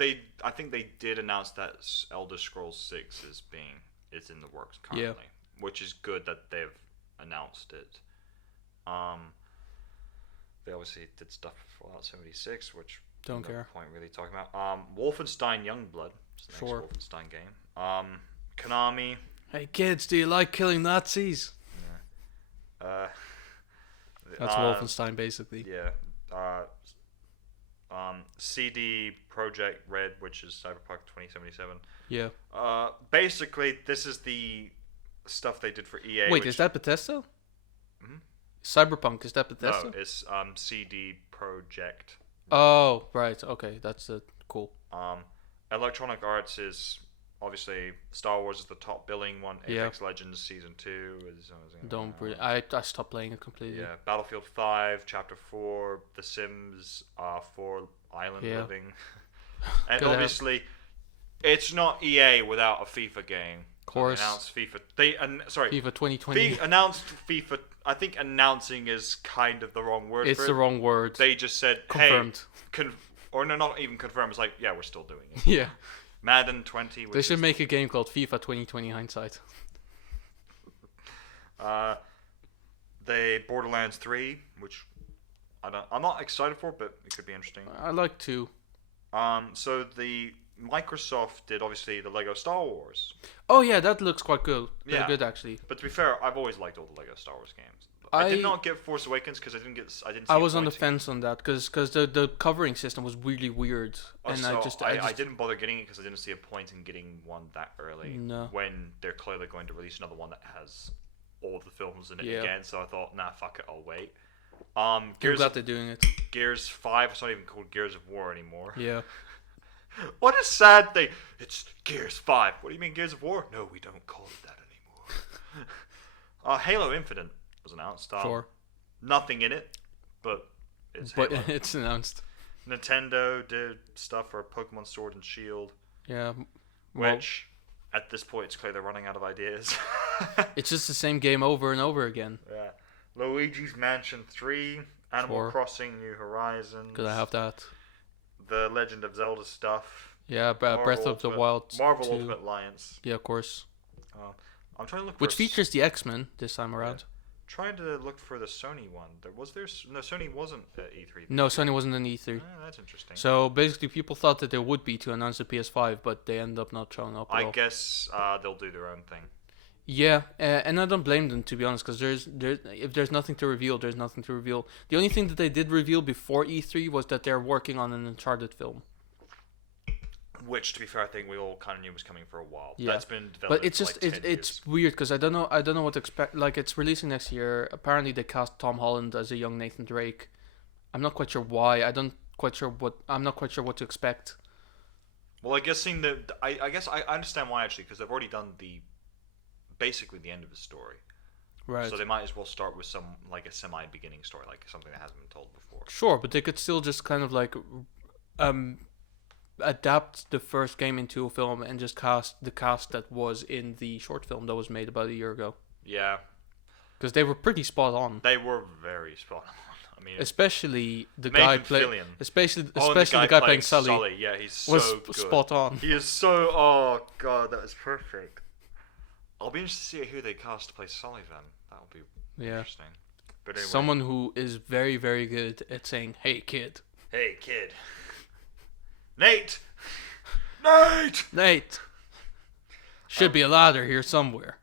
I think they did announce that Elder Scrolls 6 is in the works currently. Which is good that they've announced it. They obviously did stuff for Fallout 76, which Don't no care. point really talking about. Wolfenstein Youngblood. It's the next Sure. Wolfenstein game. Konami. Hey kids, do you like killing Nazis? Uh, That's Wolfenstein, basically. Yeah. CD Projekt Red, which is Cyberpunk 2077. Yeah. Basically, this is the stuff they did for EA. Wait, is that Bethesda? Mhm. Cyberpunk, is that Bethesda? No, it's CD Projekt. Oh, right. Okay, that's cool. Electronic Arts is obviously Star Wars is the top billing one. Yeah. Apex Legends Season 2 is. Don't really. I stopped playing it completely. Yeah, Battlefield 5, Chapter 4, The Sims 4, Island Yeah. Living. And Gotta have- obviously, it's not EA without a FIFA game. Of course. They announced FIFA. Sorry. FIFA 2020. Announced FIFA. I think announcing is kind of the wrong word It's for the it. wrong word. They just said, Confirmed. hey. Or no, not even confirmed. It's like, yeah, we're still doing it. Yeah. Madden 20. They should make a game called FIFA 2020 Hindsight. They Borderlands 3, which I'm not excited for, but it could be interesting. I like to. So the Microsoft did obviously the Lego Star Wars, Oh yeah, that looks quite good. Yeah. Yeah. Good actually. but to be fair, I've always liked all the Lego Star Wars games. I did not get Force Awakens because I didn't see I a was on the point. fence on that because the covering system was really weird, and So I I didn't bother getting it because I didn't see a point in getting one that early. No. When they're clearly going to release another one that has all of the films in it Yeah. again, so I thought, nah, fuck it, I'll wait. I'm Gears glad they're doing it. Gears 5, it's not even called Gears of War anymore. Yeah. What a sad thing. It's Gears 5. What do you mean Gears of War? No, we don't call it that anymore. Halo Infinite was announced. Sure. Nothing in it, but it's But Halo. it's announced. Nintendo did stuff for Pokemon Sword and Shield, Yeah. Well, which at this point it's clear they're running out of ideas. it's just the same game over and over again. Yeah. Luigi's Mansion 3, Animal Sure. Crossing New Horizons. Because I have that. The Legend of Zelda stuff. Yeah, Breath of the Ultimate- Wild. Marvel 2. Ultimate Alliance. Yeah, of course. I'm trying to look for Which features the X-Men this time around. Trying to look for the Sony one. No, Sony wasn't at E3. No, Sony wasn't in E3. That's interesting. So basically, people thought that there would be to announce the PS5, but they ended up not showing up at I all. guess they'll do their own thing. Yeah, and I don't blame them, to be honest, because if there's nothing to reveal, there's nothing to reveal. The only thing that they did reveal before E3 was that they're working on an Uncharted film. Which, to be fair, I think we all kind of knew was coming for a while. Yeah. That's been developed. But it's for just like 10 years. it's weird because I don't know what to expect. Like, it's releasing next year. Apparently, they cast Tom Holland as a young Nathan Drake. I'm not quite sure why. I'm not quite sure what to expect. Well, I guess seeing I guess I understand why actually, because they've already done basically the end of the story. Right. So they might as well start with some like a semi-beginning story, like something that hasn't been told before. Sure, but they could still just kind of like adapt the first game into a film and just cast the cast that was in the short film that was made about a year ago. Yeah, Because they were pretty spot on. they were very spot on. I mean, Especially the Nathan guy playing, Fillion. especially and the guy playing Sully Yeah, he's was so good. spot on. He is so. Oh god, that is perfect. I'll be interested to see who they cast to play Sully then. That'll be Yeah, interesting. But anyway, someone who is very very good at saying "Hey kid, hey kid, Nate, Nate. Nate, should be a ladder here somewhere."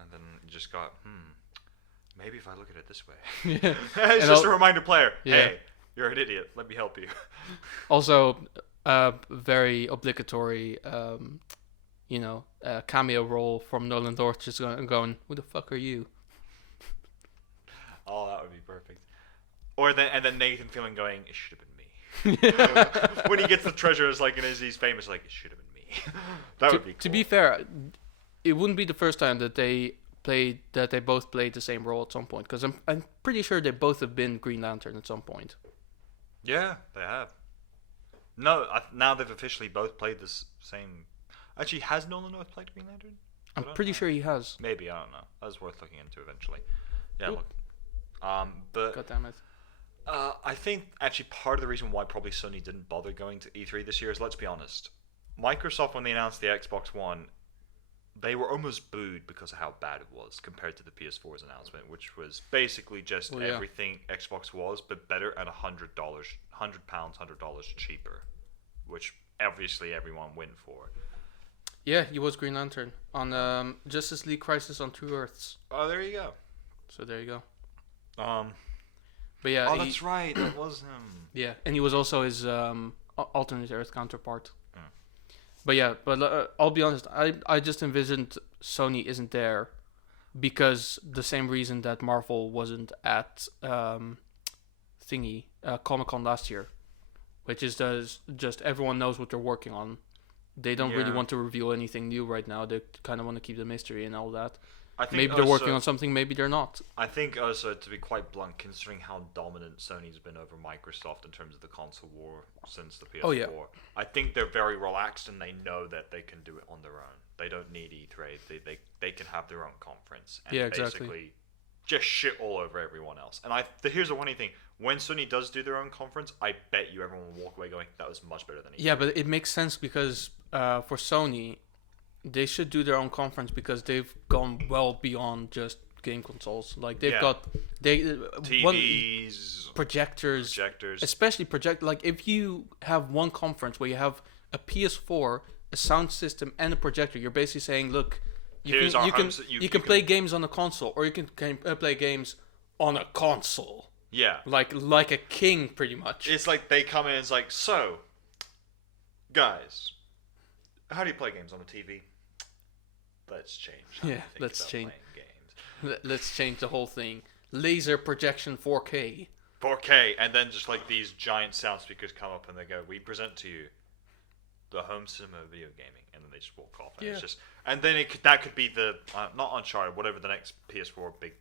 And then you just got maybe if I look at it this way. Yeah. It's And just a I'll- reminder player. Yeah. Hey, you're an idiot. Let me help you. Also, very obligatory, cameo role from Nolan North, just going, "Who the fuck are you?" Oh, that would be perfect. Or then Nathan feeling going, it should have been me. When he gets the treasure, it's like, and he's famous, like, it should have been me. That would be cool. To be fair, it wouldn't be the first time that they both played the same role at some point, because I'm pretty sure they both have been Green Lantern at some point. Yeah, they have. No, now they've officially both played this same. Actually, has Nolan North played Green Lantern? I I'm don't pretty know. sure he has. Maybe, I don't know. That's worth looking into eventually. Yeah, Oop. look. But God damn it. I think actually part of the reason why probably Sony didn't bother going to E3 this year is, let's be honest, Microsoft, when they announced the Xbox One, they were almost booed because of how bad it was compared to the PS4's announcement, which was basically just Well, yeah. everything Xbox was, but better at $100, $100 cheaper, which obviously everyone went for. Yeah, he was Green Lantern on Justice League Crisis on Two Earths. Oh, there you go. So there you go. Um. But yeah, Oh, that's right. That was him. yeah, and he was also his alternate Earth counterpart. Mm. But yeah, I'll be honest. I just envisioned Sony isn't there because the same reason that Marvel wasn't at Comic-Con last year, which is just everyone knows what they're working on. They don't really Yeah. want to reveal anything new right now. They kind of want to keep the mystery and all that. I think Maybe they're also- working on something, maybe they're not. I think also, to be quite blunt, considering how dominant Sony's been over Microsoft in terms of the console war since the PS4, Oh, yeah. I think they're very relaxed and they know that they can do it on their own. They don't need E3. They can have their own conference and Yeah, exactly. basically just shit all over everyone else. And here's the funny thing: when Sony does do their own conference, I bet you everyone will walk away going, "That was much better than E3." Yeah, but it makes sense because for Sony, they should do their own conference because they've gone well beyond just game consoles. Like they've Yeah. got TVs, projectors, projectors. especially like if you have one conference where you have a PS4, a sound system, and a projector, you're basically saying, look, Here's our homes that you can play games on a console, or you can play games on a console, Yeah. like a king, pretty much. It's like they come in and it's like, so, guys, how do you play games on a TV? Let's change. how Yeah, you think let's about change. playing games. Let's change the whole thing. Laser projection 4K. 4K, and then just like these giant sound speakers come up and they go, "We present to you the home cinema of video gaming," and then they just walk off. And Yeah. it's just, and then that could be the not Uncharted, whatever the next PS4 big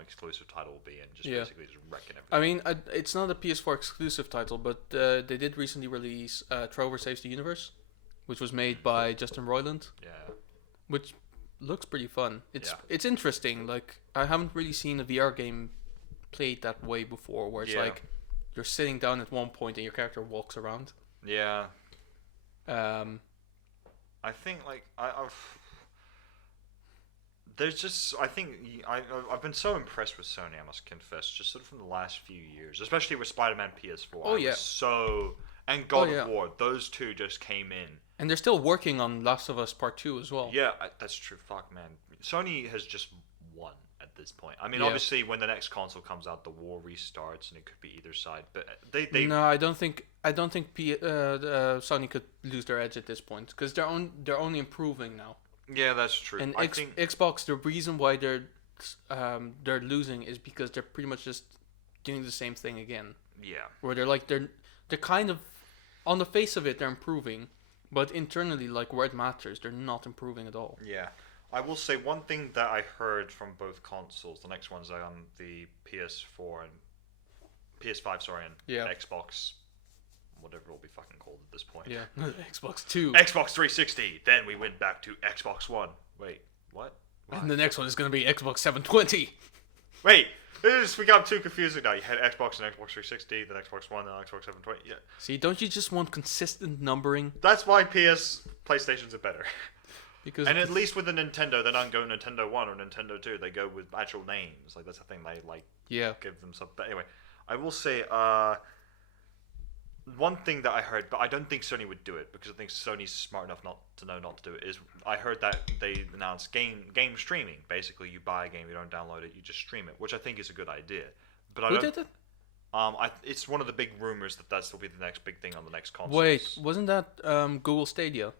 exclusive title will be, and just Yeah. basically just wrecking everything. I mean, it's not a PS4 exclusive title, but they did recently release Trover Saves the Universe, which was made by Justin Roiland, Yeah. which looks pretty fun. Yeah. It's interesting. Like I haven't really seen a VR game played that way before, where it's Yeah. like you're sitting down at one point and your character walks around. Yeah. I think like there's just I've been so impressed with Sony, I must confess, just sort of from the last few years, especially with Spider-Man PS4. Oh, I yeah. was and God Oh, yeah. of War, those two just came in. And they're still working on Last of Us Part 2 as well. Yeah, that's true. Fuck, man. Sony has just won at this point. I mean, Yeah. obviously, when the next console comes out, the war restarts, and it could be either side. But they No, I don't think Sony could lose their edge at this point because they're only improving now. yeah, that's true. And I think Xbox, the reason why they're losing is because they're pretty much just doing the same thing again. yeah. Where they're kind of on the face of it they're improving, but internally, like where it matters, they're not improving at all. Yeah. I will say one thing that I heard from both consoles. The next one's on the PS4 and PS5, sorry, and Yeah. Xbox, whatever it'll be fucking called at this point. Yeah, Xbox 2. Xbox 360. Then we went back to Xbox One. Wait, what? And the next one is going to be Xbox 720. Wait, this has become too confusing now. You had Xbox and Xbox 360, then Xbox One, then Xbox 720. Yeah, See, don't you just want consistent numbering? that's why PlayStations are better. Because And at least with the Nintendo, they don't go Nintendo 1 or Nintendo 2. They go with actual names. Like, that's the thing. They, like, yeah, give them some... But anyway, I will say, one thing that I heard, but I don't think Sony would do it, because I think Sony's smart enough not to do it, is I heard that they announced game streaming. Basically, you buy a game, you don't download it, you just stream it, which I think is a good idea. But who did it? It's one of the big rumors that will be the next big thing on the next console. Wait, wasn't that Google Stadia?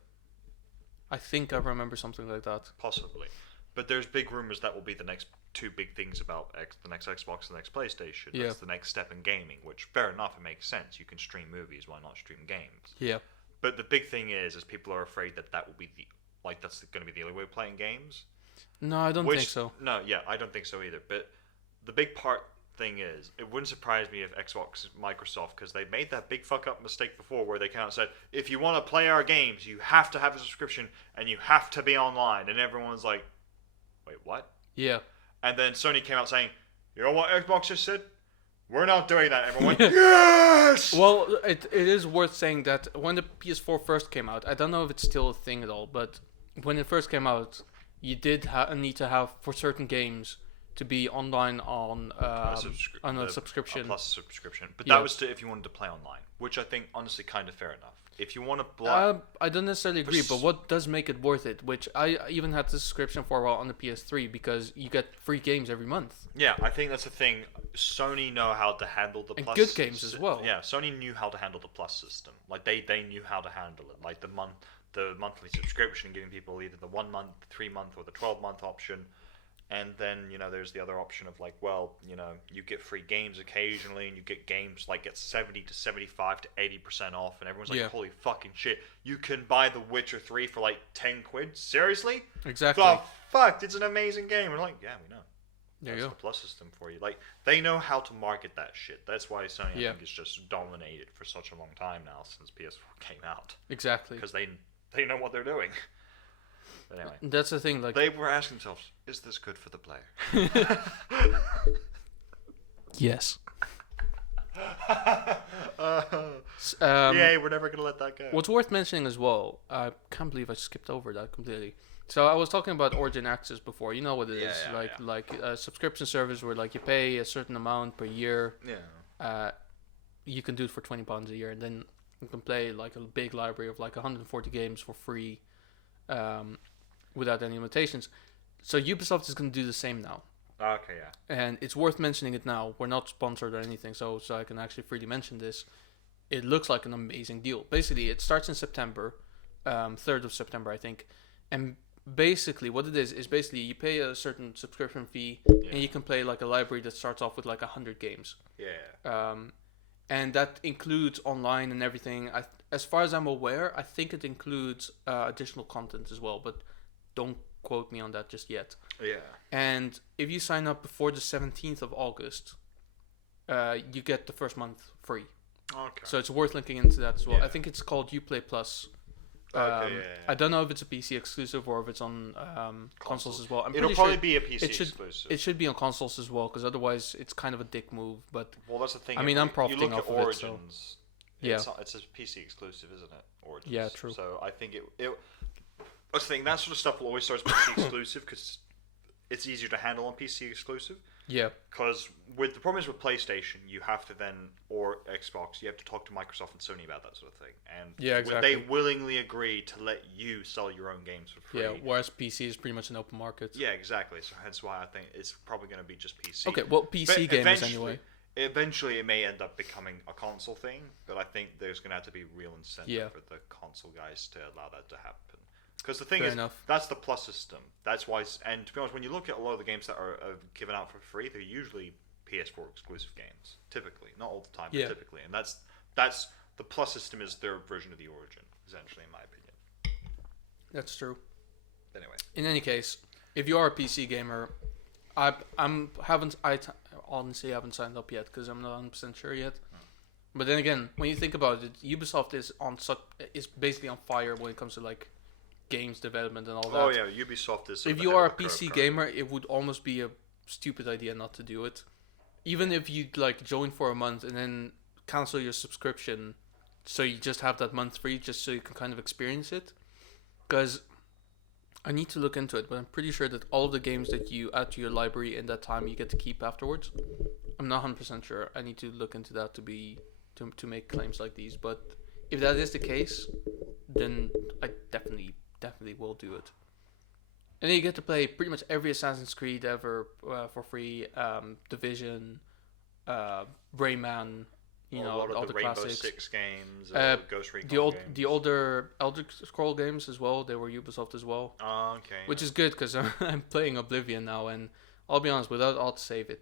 I think I remember something like that. Possibly. But there's big rumors that will be the next two big things about the next Xbox and the next PlayStation. Yeah. That's the next step in gaming, which, fair enough, it makes sense. You can stream movies, why not stream games? Yeah, But the big thing is people are afraid that will be that's going to be the only way of playing games. no, I don't think so. No, yeah, I don't think so either. But the big thing is, it wouldn't surprise me if Xbox, Microsoft, because they made that big fuck up mistake before where they came out and said, if you want to play our games, you have to have a subscription and you have to be online. And everyone's like, wait, what? Yeah, And then Sony came out saying, you know what Xbox just said? We're not doing that. Everyone went, yes! well, it is worth saying that when the PS4 first came out, I don't know if it's still a thing at all, but when it first came out, you did need to have for certain games to be online on a subscription. A plus subscription, but Yeah. that was to if you wanted to play online, which I think honestly kind of fair enough. If you want to I don't necessarily agree, but what does make it worth it, which I even had the subscription for a while on the PS3 because you get free games every month. yeah, I think that's the thing. Sony know how to handle the And plus good games as well. Yeah, Sony knew how to handle the plus system. Like they knew how to handle it. Like the monthly subscription, giving people either the 1 month, 3 month, or the 12-month option. And then, there's the other option of like, well, you get free games occasionally, and you get games like at 70 to 75 to 80% off, and everyone's like, Yeah. holy fucking shit, you can buy The Witcher 3 for like 10 quid? Seriously? Exactly. The fuck? It's an amazing game. And like, yeah, we know. There That's you the go. plus system for you. Like, they know how to market that shit. That's why Sony, I Yeah. think, is just dominated for such a long time now since PS4 came out. Exactly. Because they know what they're doing. But anyway. That's the thing. Like, They were asking themselves, is this good for the player? yes. Yay, we're never going to let that go. What's worth mentioning as well, I can't believe I skipped over that completely. So I was talking about Origin Access before. You know what it is? Like a subscription service where like you pay a certain amount per year. Yeah. You can do it for £20 a year, and then you can play like a big library of like 140 games for free, without any limitations. So Ubisoft is going to do the same now. Okay, yeah. And it's worth mentioning it now. We're not sponsored or anything, so I can actually freely mention this. It looks like an amazing deal. Basically, it starts in September, 3rd of September, I think. And basically, what it is basically you pay a certain subscription fee, and you can play like a library that starts off with like 100 games. Yeah. And that includes online and everything. As far as I'm aware, I think it includes additional content as well, but don't quote me on that just yet. Yeah. And if you sign up before the 17th of August, you get the first month free. Okay. So it's worth linking into that as well. Yeah. I think it's called Uplay Plus. Okay, yeah. I don't know if it's a PC exclusive or if it's on consoles as well. I'm It'll pretty probably sure be a PC it should- exclusive. it should be on consoles as well, because otherwise it's kind of a dick move. But Well, that's the thing. I mean, I'm profiting you look off at of it, Origins, so- Yeah. it's a PC exclusive, isn't it? Origins. Yeah, true. So I think that's the thing. That sort of stuff will always start as PC exclusive because it's easier to handle on PC exclusive. yeah, Because the problem is with PlayStation, you have to then, or Xbox, you have to talk to Microsoft and Sony about that sort of thing. And Yeah, exactly. they willingly agree to let you sell your own games for free. yeah. Whereas PC is pretty much an open market. Yeah, exactly. So hence why I think it's probably going to be just PC. Okay, well, PC But gamers anyway. Eventually, it may end up becoming a console thing, but I think there's going to have to be real incentive Yeah. for the console guys to allow that to happen. Because the thing Fair is, enough. that's the plus system. That's why, and to be honest, when you look at a lot of the games that are given out for free, they're usually PS4 exclusive games. Typically, not all the time, but Yeah. typically, and that's the plus system is their version of the Origin, essentially, in my opinion. That's true. Anyway, In any case, if you are a PC gamer, honestly haven't signed up yet because I'm not 100% sure yet. But then again, when you think about it, Ubisoft is basically on fire when it comes to like games development and all that. oh yeah, Ubisoft is. If you are a PC gamer, it would almost be a stupid idea not to do it. Even if you like join for a month and then cancel your subscription, so you just have that month free, just so you can kind of experience it. Because I need to look into it, but I'm pretty sure that all of the games that you add to your library in that time you get to keep afterwards. I'm not 100% sure. I need to look into that to make claims like these. But if that is the case, then I definitely will do it. And then you get to play pretty much every Assassin's Creed ever for free. Division, Rayman, a lot of all the the Rainbow classics. Six games, Ghost Recon games. The older Elder Scroll games as well. They were Ubisoft as well, Oh, okay. which is good because I'm playing Oblivion now, and I'll be honest, without autosave, it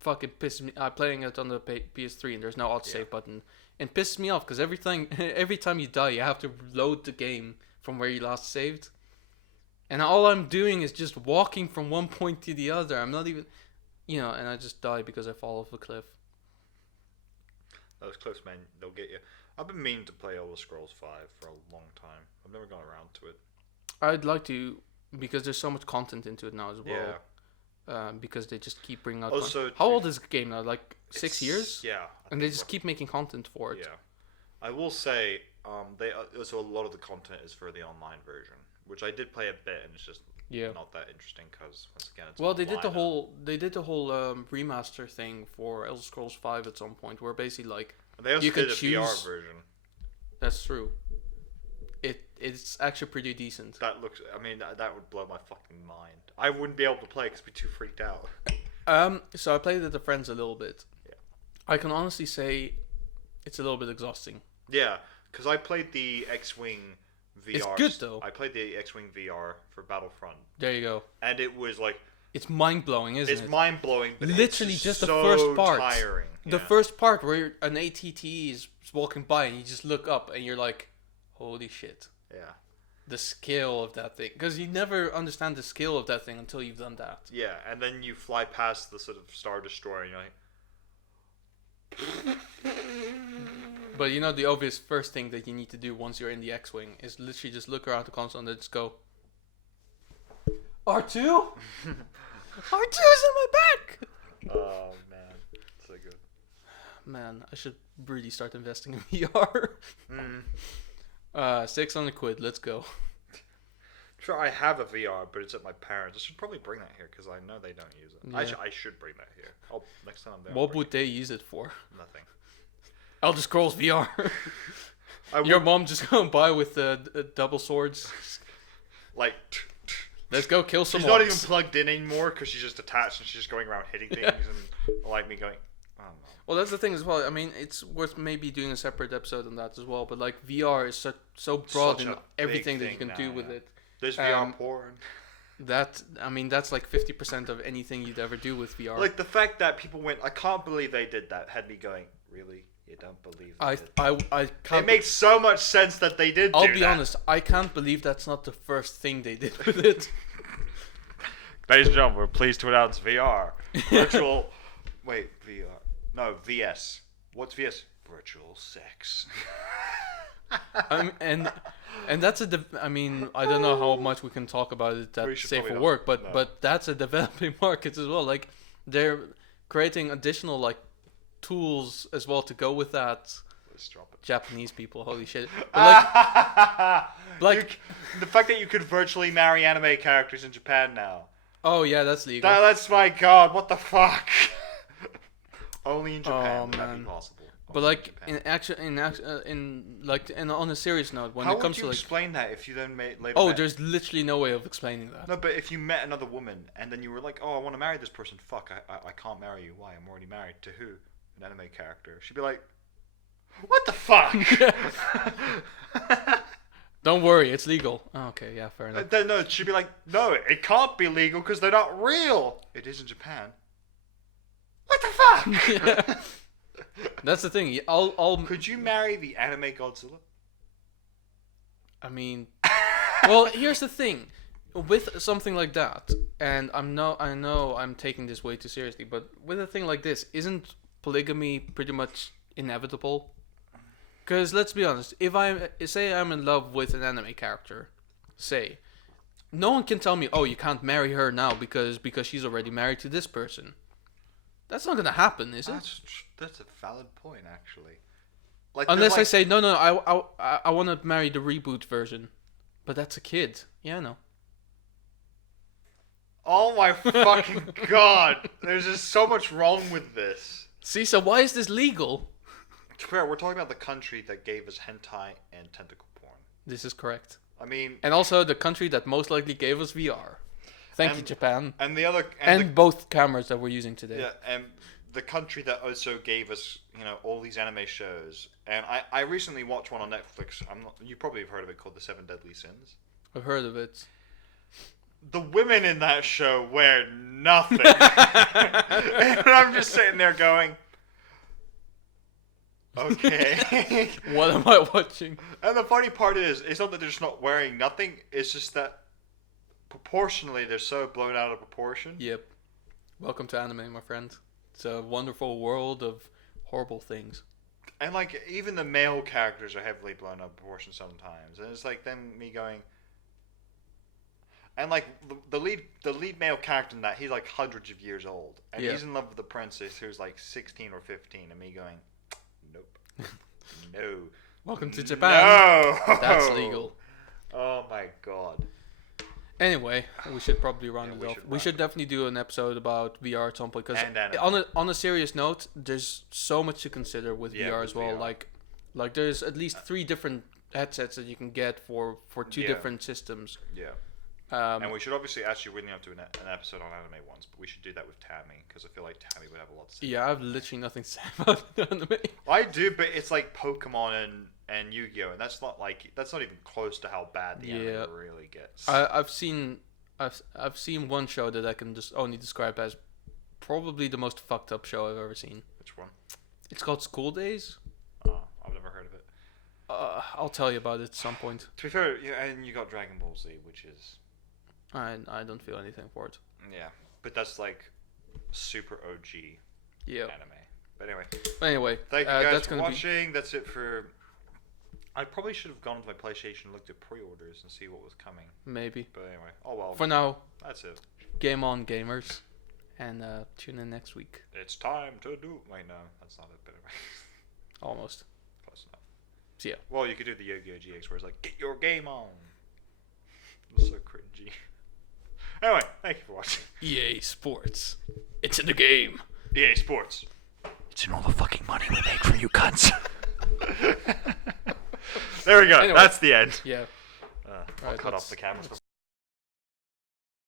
fucking pisses me. I'm playing it on the PS3, and there's no autosave button, and pisses me off because every time you die, you have to load the game from where you last saved, and all I'm doing is just walking from one point to the other. I'm not even, and I just die because I fall off a cliff. Those close men, they'll get you. I've been meaning to play Elder Scrolls 5 for a long time. I've never gone around to it. I'd like to, because there's so much content into it now as well. Yeah. Because they just keep bringing out. Also, How old is the game now? Like 6 It's- years? Yeah. And they just keep making content for it. Yeah. I will say, they also a lot of the content is for the online version, which I did play a bit, and it's just Yeah. not that interesting because once again, it's Well, they did the online whole remaster thing for Elder Scrolls 5 at some point, where basically like and they also you can did a VR choose- version. that's true. It's actually pretty decent. That looks. I mean, that would blow my fucking mind. I wouldn't be able to play because I'd be too freaked out. So I played with the friends a little bit. Yeah. I can honestly say it's a little bit exhausting. Yeah, because I played the X-Wing VR. It's good, though. I played the X-Wing VR for Battlefront, There you go. and it was like It's mind blowing, isn't it's it? mind blowing. Literally it's just the so first part. Tiring. The Yeah. first part where an ATT is walking by and you just look up and you're like, holy shit. Yeah. The skill of that thing. Because you never understand the skill of that thing until you've done that. Yeah, and then you fly past the sort of Star Destroyer, and you're like, But you know, the obvious first thing that you need to do once you're in the X-Wing is literally just look around the console and then just go, R2? R2's in my back! oh man, so good. Man, I should really start investing in VR. Mm. 600 quid, let's go. Sure, I have a VR, but it's at my parents'. I should probably bring that here because I know they don't use it. Yeah. I should bring that here. Next time I'm there. What would they use it for? Nothing. Elder Scrolls VR. I Your would, mom just going by with the double swords. like. Let's go kill some She's not even orcs. plugged in anymore because she's just attached and she's just going around hitting things and like me going, oh no. Well, that's the thing as well. I mean, it's worth maybe doing a separate episode on that as well. But like VR is so broad Such in a everything big that you can thing do now, with yeah. it. There's VR Um, porn. That I mean, that's like 50% of anything you'd ever do with VR. Like the fact that people went, I can't believe they did that, had me going, really? You don't believe they I did? I can't. It makes so much sense that they did. I'll do be that. honest. I can't believe that's not the first thing they did with it. Ladies and gentlemen, we're pleased to announce VR. Virtual. Wait, VR. No, VS. What's VS? Virtual sex. And that's I mean, I don't know how much we can talk about it We that's should safe for probably work, not, but no. but that's a developing market as well. Like they're creating additional like tools as well to go with that. Let's drop it. Japanese people, holy shit! But like, the fact that you could virtually marry anime characters in Japan now. oh yeah, that's legal. That's my god, what the fuck? Only in Japan Oh, would that be man. possible. But Only like Japan. in on a serious note, when How it comes would you to like, explain that if you then later oh, met... there's literally no way of explaining that. No, but if you met another woman and then you were like, oh, I want to marry this person. Fuck, I can't marry you. Why? I'm already married. To who? An anime character. She'd be like, what the fuck? Don't worry, it's legal. Oh, okay, yeah, fair enough. No, she'd be like, no, it can't be legal because they're not real. It is in Japan. What the fuck? Yeah. That's the thing. I'll. Could you marry the anime Godzilla? I mean, well, here's the thing, with something like that, and I know I'm taking this way too seriously, but with a thing like this, isn't polygamy pretty much inevitable? Because let's be honest, if I'm in love with an anime character, say, no one can tell me, oh, you can't marry her now because she's already married to this person. That's not gonna happen, is it? That's a valid point, actually. Like, Unless I like, say no, I want to marry the reboot version, but that's a kid. Yeah, I know. oh my fucking god, there's just so much wrong with this. See, so why is this legal? To be fair, we're talking about the country that gave us hentai and tentacle porn. This is correct. I mean, And also the country that most likely gave us VR. Thank you, And- Japan. and the other And both cameras that we're using today. yeah, and the country that also gave us, all these anime shows. And I recently watched one on Netflix. You probably have heard of it, called The Seven Deadly Sins. I've heard of it. The women in that show wear nothing, and I'm just sitting there going, okay. What am I watching? And the funny part is, it's not that they're just not wearing nothing. It's just that proportionally, they're so blown out of proportion. Yep. Welcome to anime, my friend. It's a wonderful world of horrible things. And like even the male characters are heavily blown out of proportion sometimes, and it's like them me going. And like the lead male character in that, he's like hundreds of years old, and Yeah. he's in love with the princess who's like 16 or 15, and me going, nope, no. Welcome to Japan. No, That's legal. Oh my god. Anyway, we should probably round Yeah, it we off. should We wrap should it. definitely do an episode about VR at some point because And anime. on a serious note, there's so much to consider with Yeah, VR with as well. VR. Like there's at least 3 different headsets that you can get for 2 Yeah. different systems. Yeah. Um, And we should obviously actually really have to do an episode on anime once, but we should do that with Tammy because I feel like Tammy would have a lot to say. yeah, I have literally nothing to say about the anime. I do, but it's like Pokemon and Yu-Gi-Oh, and that's not even close to how bad the Yeah. anime really gets. I've seen one show that I can just only describe as probably the most fucked up show I've ever seen. Which one? It's called School Days. I've never heard of it. I'll tell you about it at some point. To be fair, yeah, and you got Dragon Ball Z, which is I don't feel anything for it. yeah, but that's like super OG Yeah. anime. But anyway, But anyway, thank you guys that's for gonna watching. That's it for. I probably should have gone to my PlayStation and looked at pre-orders and see what was coming. be maybe. But anyway, oh well. For now, That's it. game on, gamers, and tune in next week. It's time to do. Wait, no, that's not a bit of Almost. close enough. So yeah. Well, you could do the Yu-Gi-Oh GX where it's like, get your game on. It's so cringy. Anyway, thank you for watching. EA Sports. It's in the game. EA Sports. It's in all the fucking money we make from you cunts. There we go. Anyway. That's the end. Yeah. I'll Alright, cut let's- off the camera.